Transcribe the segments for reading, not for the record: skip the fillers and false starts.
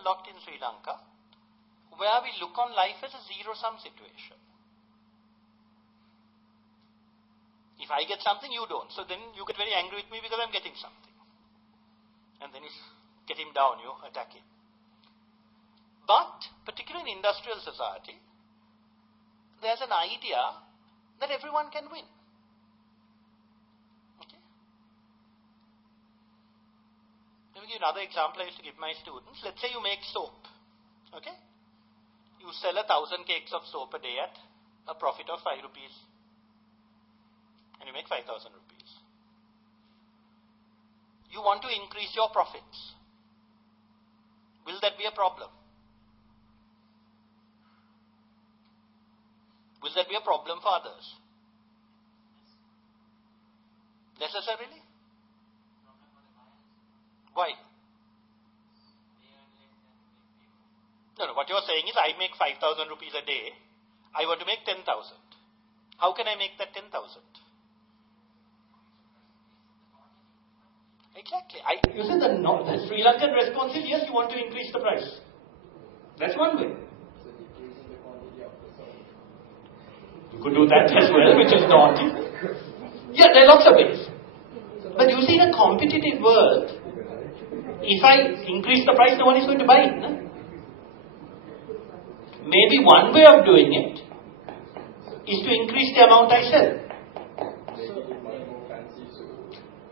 a lot in Sri Lanka, where we look on life as a zero-sum situation. If I get something, you don't. So then you get very angry with me because I'm getting something. And then you get him down, you attack him. But, particularly in industrial society, there's an idea that everyone can win. Okay? Let me give you another example I used to give my students. Let's say you make soap. Okay? You sell 1,000 cakes of soap a day at a profit of 5 rupees. And you make 5,000 rupees. You want to increase your profits. Will that be a problem? Will that be a problem for others? Necessarily? Why? No, what you're saying is I make 5,000 rupees a day. I want to make 10,000. How can I make that 10,000? Exactly. You said the Sri Lankan response is yes, you want to increase the price. That's one way. You could do that as well, which is naughty. Yeah, there are lots of ways. But you see, in a competitive world, if I increase the price, no one is going to buy it. No? Maybe one way of doing it is to increase the amount I sell.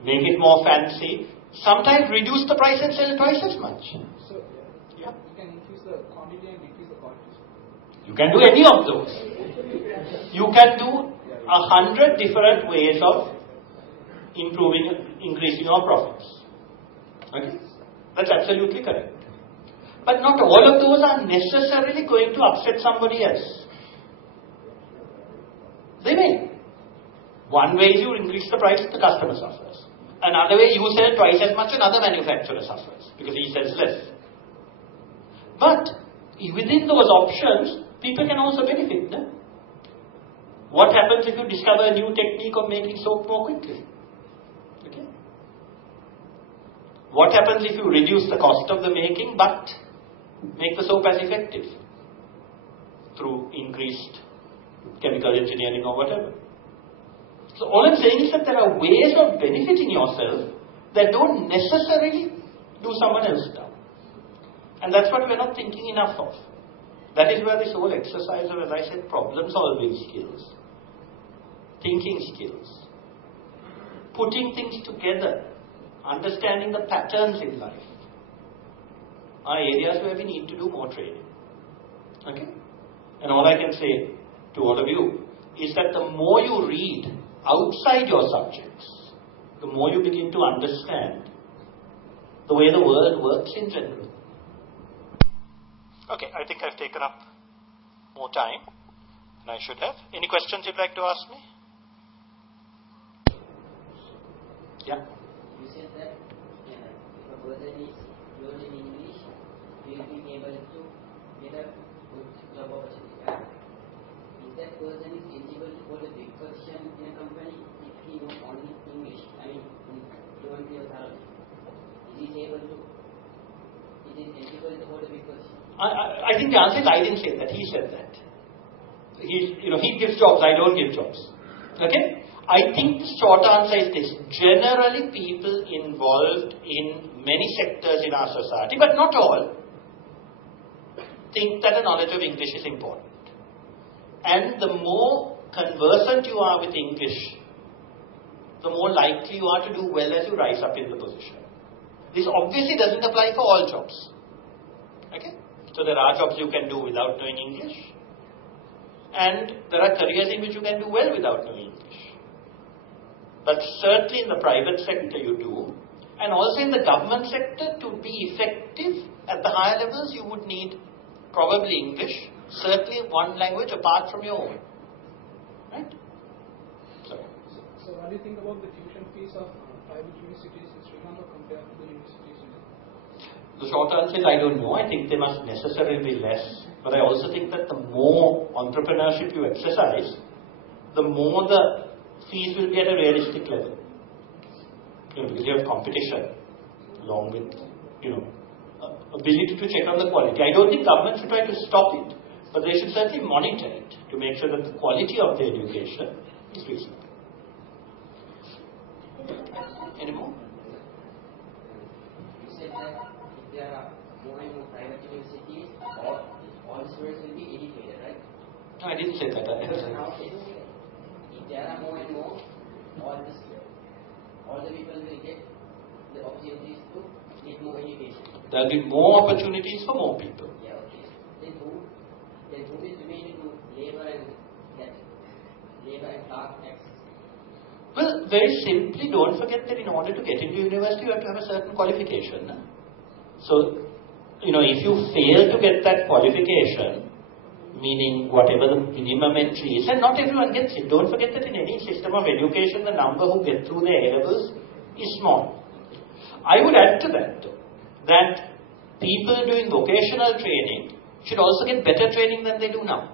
Make it more fancy. Sometimes reduce the price and sell twice as much. So, yeah, you can increase the quantity and decrease the quality. You can do any of those. You can do 100 different ways of increasing your profits. Okay? That's absolutely correct. But not all of those are necessarily going to upset somebody else. They may. One way is you increase the price, the customer suffers. Another way, you sell twice as much, another manufacturer suffers because he sells less. But within those options, people can also benefit. No? What happens if you discover a new technique of making soap more quickly? Okay. What happens if you reduce the cost of the making but make the soap as effective through increased chemical engineering or whatever? So all I'm saying is that there are ways of benefiting yourself that don't necessarily do someone else down. And that's what we're not thinking enough of. That is where this whole exercise of, as I said, problem-solving skills, thinking skills, putting things together, understanding the patterns in life, are areas where we need to do more training. Okay? And all I can say to all of you is that the more you read outside your subjects, the more you begin to understand the way the world works in general. Okay, I think I've taken up more time than I should have. Any questions you'd like to ask me? Yeah. You said that if a person is fluent in English, he will be able to get a good job opportunity. If that person is eligible to hold a big position in a company if he knows only English, I mean fluently or thoroughly, is he able to? Is he eligible to hold a big position? I think the answer is I didn't say that. He said that. He gives jobs. I don't give jobs. Okay. I think the short answer is this. Generally, people involved in many sectors in our society, but not all, think that a knowledge of English is important. And the more conversant you are with English, the more likely you are to do well as you rise up in the position. This obviously doesn't apply for all jobs. Okay? So there are jobs you can do without knowing English. And there are careers in which you can do well without knowing English. But certainly in the private sector you do. And also in the government sector, to be effective at the higher levels, you would need probably English. Certainly one language apart from your own. Right? So what do you think about the tuition fees of private universities in Sri Lanka compared to the universities in The short answer is I don't know. I think they must necessarily be less. But I also think that the more entrepreneurship you exercise, the more the fees will be at a realistic level. Because you have competition along with, ability to check on the quality. I don't think government should try to stop it, but they should certainly monitor it to make sure that the quality of the education is reasonable. Any more? You said that if there are more and more private universities, all the students will be educated, right? No, I didn't say that. If there are more and more, all the people will get the opportunities to get more education. There will be more opportunities for more people. Yeah, okay. Then who is remaining to labor and class access? Well, very simply, don't forget that in order to get into university, you have to have a certain qualification. No? So, if you fail to get that qualification, meaning whatever the minimum entry is, and not everyone gets it. Don't forget that in any system of education, the number who get through the A-levels is small. I would add to that, though, that people doing vocational training should also get better training than they do now.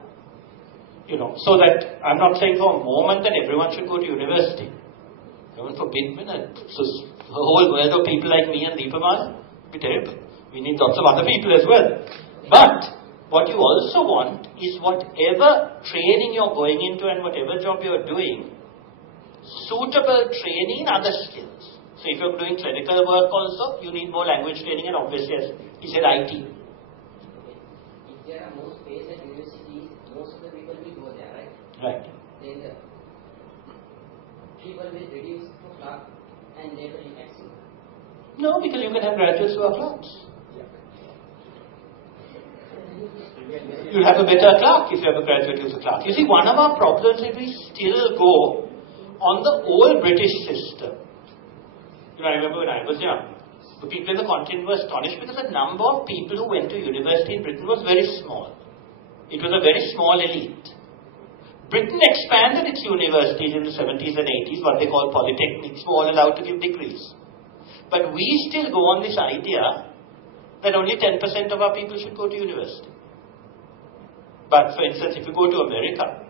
So that I'm not saying for a moment that everyone should go to university. Heaven forbid, so the whole world of people like me and Deepamala would be terrible. We need lots of other people as well. But what you also want is whatever training you're going into and whatever job you're doing, suitable training in other skills. So if you're doing clerical work also, you need more language training, and obviously, as he said, IT. If there are more space at universities, most of the people will go there, right? Right. Then the people will reduce to clerk and labor in maximum. No, because you can have graduates who are clerks. You'll have a better clerk if you have a graduate who's a clerk. You see, one of our problems is we still go on the old British system. I remember when I was young, the people in the continent were astonished because the number of people who went to university in Britain was very small. It was a very small elite. Britain expanded its universities in the 70s and 80s, what they call polytechnics, were all allowed to give degrees. But we still go on this idea that only 10% of our people should go to university. But for instance, if you go to America,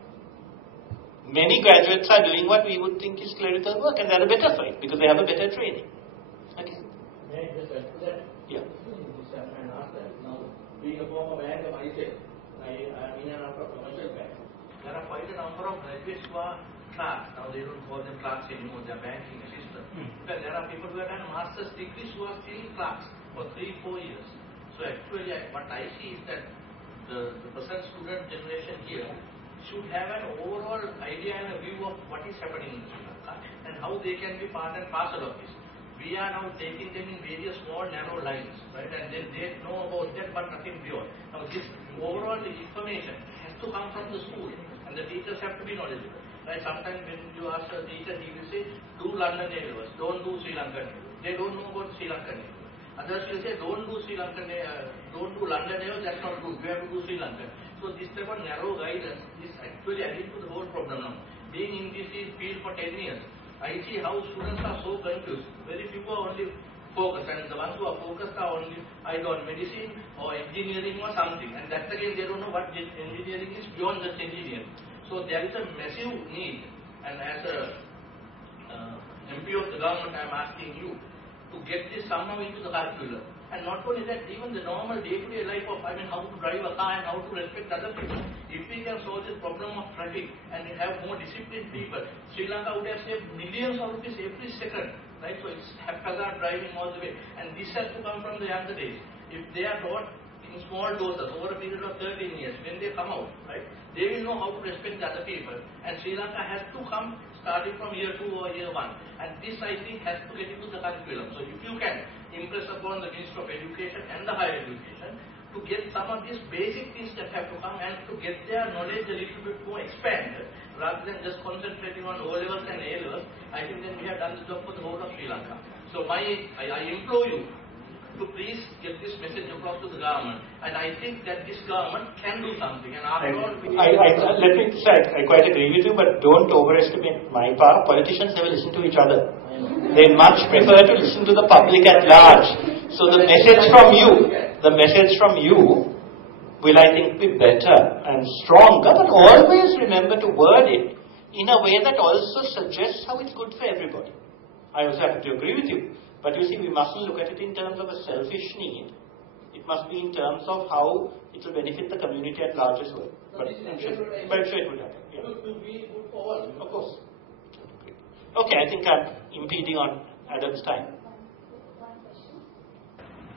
many graduates are doing what we would think is clerical work, and they're better for it because they have a better training. Okay. May I just add to that? Yeah. Now, being a former bank of myself, I am in and out of commercial bank. There are quite a number of graduates who are clerks. Now they don't call them clerks anymore, they are banking assistants. But there are people who have done master's degrees who are still clerks for 3-4 years. So actually, what I see is that the present student generation here should have an overall idea and a view of what is happening in Sri Lanka and how they can be part and parcel of this. We are now taking them in various small narrow lines, right? And they know about that but nothing beyond. Now this overall information has to come from the school and the teachers have to be knowledgeable. Right? Sometimes when you ask a teacher, he will say, do London A-levels, don't do Sri Lankan. They don't know about Sri Lankan. Others will say, don't do Sri Lankan, don't do London A-levels, that's not good, you have to do Sri Lankan. So this type of narrow guidance is actually adding to the whole problem now. Being in this field for 10 years, I see how students are so confused. Very few are only focused, and the ones who are focused are only either on medicine or engineering or something. And that's again, they don't know what engineering is beyond just engineering. So there is a massive need, and as a MP of the government, I am asking you to get this somehow into the curriculum. And not only that, even the normal day-to-day life of, how to drive a car and how to respect other people. If we can solve this problem of traffic and have more disciplined people, Sri Lanka would have saved millions of rupees every second, right? So it's haphazard driving all the way. And this has to come from the younger days. If they are taught in small doses over a period of 13 years, when they come out, right, they will know how to respect the other people. And Sri Lanka has to come starting from year 2 or year 1. And this, I think, has to get into the curriculum. So if you can impress upon the Ministry of Education and the higher education to get some of these basic things that have to come and to get their knowledge a little bit more expanded rather than just concentrating on O-levels and A-levels, I think then we have done the job for the whole of Sri Lanka. So I implore you to please get this message across to the government, and I think that this government can do something. And after all, let me say, I quite agree with you, but don't overestimate my power. Politicians never listen to each other. They much prefer to listen to the public at large. So the message from you will, I think, be better and stronger, but always remember to word it in a way that also suggests how it's good for everybody. I also have to agree with you. But you see, we mustn't look at it in terms of a selfish need. It must be in terms of how it will benefit the community at large as well. But I'm sure it would happen. Yeah. To be put forward. Of course. Okay, I think I'm impeding on Adam's time.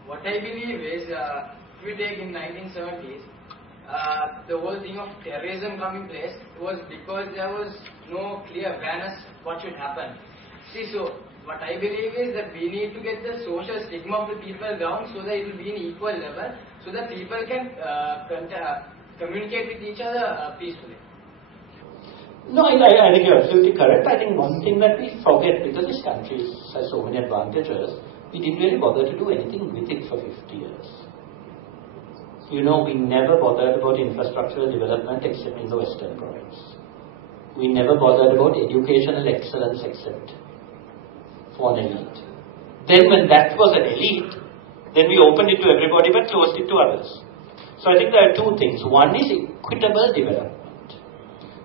What I believe is, if we take in 1970s, the whole thing of terrorism coming place was because there was no clear awareness what should happen. See, so what I believe is that we need to get the social stigma of the people down so that it will be an equal level, so that people can communicate with each other peacefully. No, I think you're absolutely correct. I think one thing that we forget, because this country has so many advantages, we didn't really bother to do anything with it for 50 years. You know, we never bothered about infrastructural development except in the Western province. We never bothered about educational excellence except for an elite. Then when that was an elite, then we opened it to everybody but closed it to others. So I think there are two things. One is equitable development.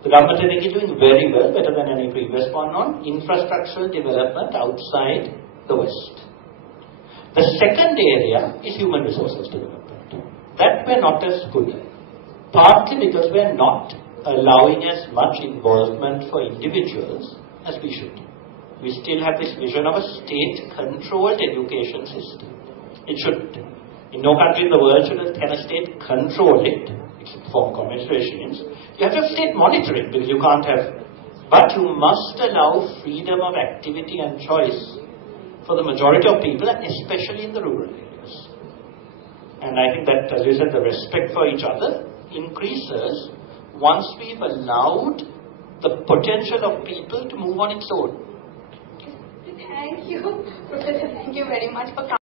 The government, I think, is doing very well, better than any previous one, on infrastructural development outside the West. The second area is human resources development. That we're not as good at. Partly because we're not allowing as much involvement for individuals as we should. We still have this vision of a state-controlled education system. It should. In no country in the world can a state control it, except for communist regimes. You have to have state monitoring, because you can't have. But you must allow freedom of activity and choice for the majority of people, and especially in the rural areas. And I think that, as you said, the respect for each other increases once we've allowed the potential of people to move on its own. Thank you, Professor. Thank you very much for coming.